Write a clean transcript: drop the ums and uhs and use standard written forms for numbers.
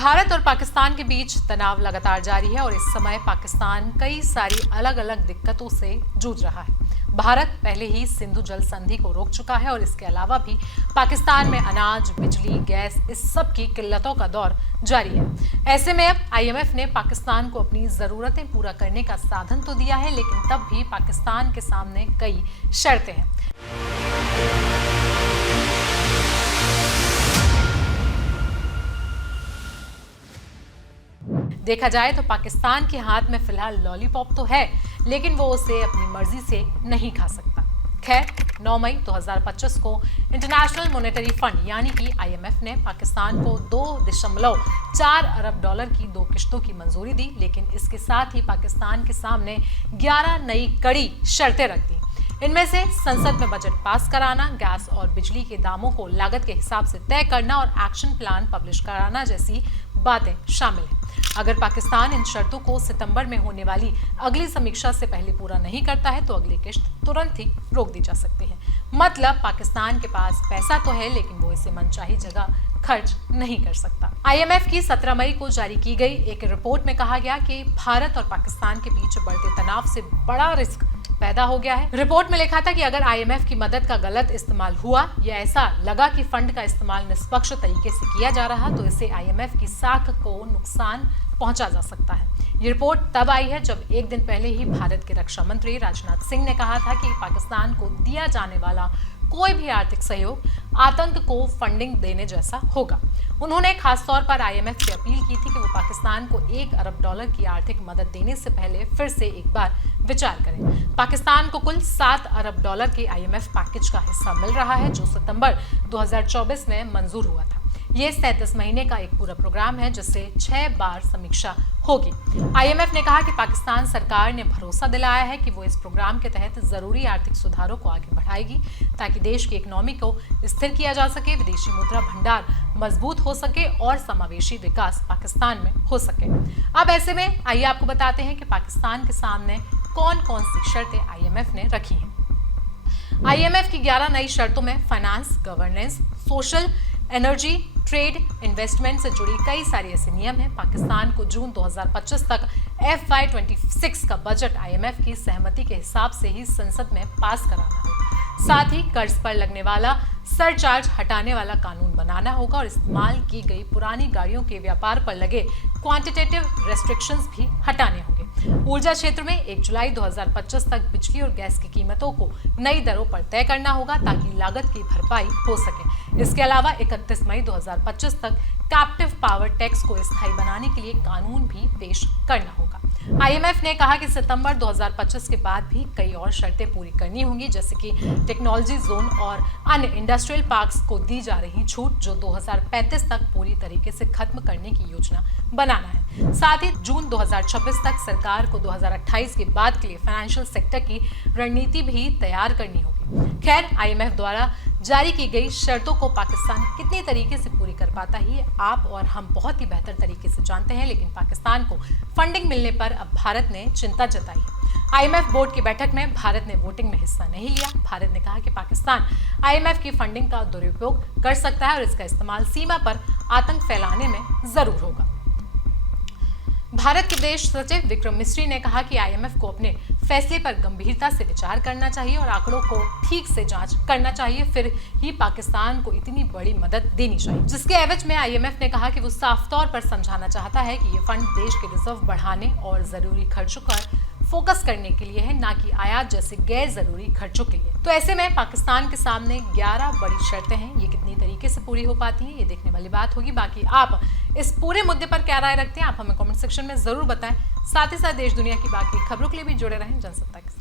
भारत और पाकिस्तान के बीच तनाव लगातार जारी है और इस समय पाकिस्तान कई सारी अलग अलग दिक्कतों से जूझ रहा है। भारत पहले ही सिंधु जल संधि को रोक चुका है और इसके अलावा भी पाकिस्तान में अनाज, बिजली, गैस इस सब की किल्लतों का दौर जारी है। ऐसे में अब IMF ने पाकिस्तान को अपनी जरूरतें पूरा करने का साधन तो दिया है, लेकिन तब भी पाकिस्तान के सामने कई शर्तें हैं। देखा जाए तो पाकिस्तान के हाथ में फिलहाल लॉलीपॉप तो है, लेकिन वो उसे अपनी मर्जी से नहीं खा सकता। खैर, 9 मई 2025 को इंटरनेशनल मॉनेटरी फंड यानी कि IMF ने पाकिस्तान को $2.4 अरब की 2 किश्तों की मंजूरी दी, लेकिन इसके साथ ही पाकिस्तान के सामने 11 नई कड़ी शर्तें रख दी। इनमें से संसद में बजट पास कराना, गैस और बिजली के दामों को लागत के हिसाब से तय करना और एक्शन प्लान पब्लिश कराना जैसी बातें शामिल हैं। अगर पाकिस्तान इन शर्तों को सितंबर में होने वाली अगली समीक्षा से पहले पूरा नहीं करता है तो अगली किश्त तुरंत ही रोक दी जा सकती है। मतलब पाकिस्तान के पास पैसा तो है, लेकिन वो इसे मनचाही जगह खर्च नहीं कर सकता। IMF की 17 मई को जारी की गई एक रिपोर्ट में कहा गया कि भारत और पाकिस्तान के बीच बढ़ते तनाव से बड़ा रिस्क पैदा हो गया है। रिपोर्ट में लिखा था कि अगर IMF की मदद का गलत इस्तेमाल हुआ या ऐसा लगा कि फंड का इस्तेमाल निष्पक्ष तरीके से किया जा रहा तो इससे IMF की साख को नुकसान पहुंचा जा सकता है। ये रिपोर्ट तब आई है जब एक दिन पहले ही भारत के रक्षा मंत्री राजनाथ सिंह ने कहा था कि पाकिस्तान को दिया जाने वाला कोई भी आर्थिक सहयोग आतंक को फंडिंग देने जैसा होगा। उन्होंने खासतौर पर IMF से अपील की थी कि वो पाकिस्तान को $1 अरब की आर्थिक मदद देने से पहले फिर से एक बार विचार करें। पाकिस्तान को कुल $7 अरब के IMF पैकेज का हिस्सा मिल रहा है, जो सितंबर 2024 में मंजूर हुआ था। ये 37 महीने का एक पूरा प्रोग्राम है जिससे 6 बार समीक्षा होगी। IMF ने कहा कि पाकिस्तान सरकार ने भरोसा दिलाया है कि वो इस प्रोग्राम के तहत जरूरी आर्थिक सुधारों को आगे बढ़ाएगी ताकि देश की इकोनॉमी को स्थिर किया जा सके, विदेशी मुद्रा भंडार मजबूत हो सके और समावेशी विकास पाकिस्तान में हो सके। अब ऐसे में आइए आपको बताते हैं कि पाकिस्तान के सामने कौन कौन सी शर्तें IMF ने रखी हैं। IMF की 11 नई शर्तों में finance, governance, social, energy, trade, investment से जुड़ी कई सारे ऐसे नियम हैं। पाकिस्तान को जून 2025 तक FY26 का बजट IMF की सहमति के हिसाब से ही संसद में पास कराना होगा। साथ ही कर्ज पर लगने वाला सरचार्ज हटाने वाला कानून बनाना होगा और इस्तेमाल की गई पुरानी गाड़ियों के व्यापार पर लगे क्वांटिटेटिव रेस्ट्रिक्शंस भी हटाने होंगे। ऊर्जा क्षेत्र में 1 जुलाई 2025 तक बिजली और गैस की कीमतों को नई दरों पर तय करना होगा ताकि लागत की भरपाई हो सके। इसके अलावा 31 मई 2025 तक कैप्टिव पावर टैक्स को स्थायी बनाने के लिए कानून भी पेश करना होगा। IMF ने कहा कि सितंबर 2025 के बाद भी कई और शर्तें पूरी करनी होंगी, जैसे कि टेक्नोलॉजी जोन और अन्य इंडस्ट्रियल पार्क्स को दी जा रही छूट, जो 2035 तक पूरी तरीके से खत्म करने की योजना बनाना है। साथ ही जून 2026 तक सरकार को 2028 के बाद के लिए फाइनेंशियल सेक्टर की रणनीति भी तैयार करनी होगी। खैर, IMF द्वारा जारी की गई शर्तों को पाकिस्तान कितनी तरीके से पूरी कर पाता है आप और हम बहुत ही बेहतर तरीके से जानते हैं, लेकिन पाकिस्तान को फंडिंग मिलने पर अब भारत ने चिंता जताई है। IMF बोर्ड की बैठक में भारत ने वोटिंग में हिस्सा नहीं लिया। भारत ने कहा कि पाकिस्तान IMF की फंडिंग का दुरुपयोग कर सकता है और इसका इस्तेमाल सीमा पर आतंक फैलाने में जरूर होगा। भारत के विदेश सचिव विक्रम मिस्री ने कहा कि IMF को अपने फैसले पर गंभीरता से विचार करना चाहिए और आंकड़ों को ठीक से जांच करना चाहिए, फिर ही पाकिस्तान को इतनी बड़ी मदद देनी चाहिए। जिसके एवज में IMF ने कहा कि वो साफ तौर पर समझाना चाहता है कि ये फंड देश के रिजर्व बढ़ाने और जरूरी खर्चों पर फोकस करने के लिए है, ना कि आयात जैसे गैर जरूरी खर्चों के लिए। तो ऐसे में पाकिस्तान के सामने 11 बड़ी शर्तें हैं। ये कितनी तरीके से पूरी हो पाती हैं, ये देखने वाली बात होगी। बाकी आप इस पूरे मुद्दे पर क्या राय रखते हैं, आप हमें कमेंट सेक्शन में जरूर बताएं। साथ ही साथ देश दुनिया की बाकी खबरों के लिए भी जुड़े रहें जनसत्ता के साथ।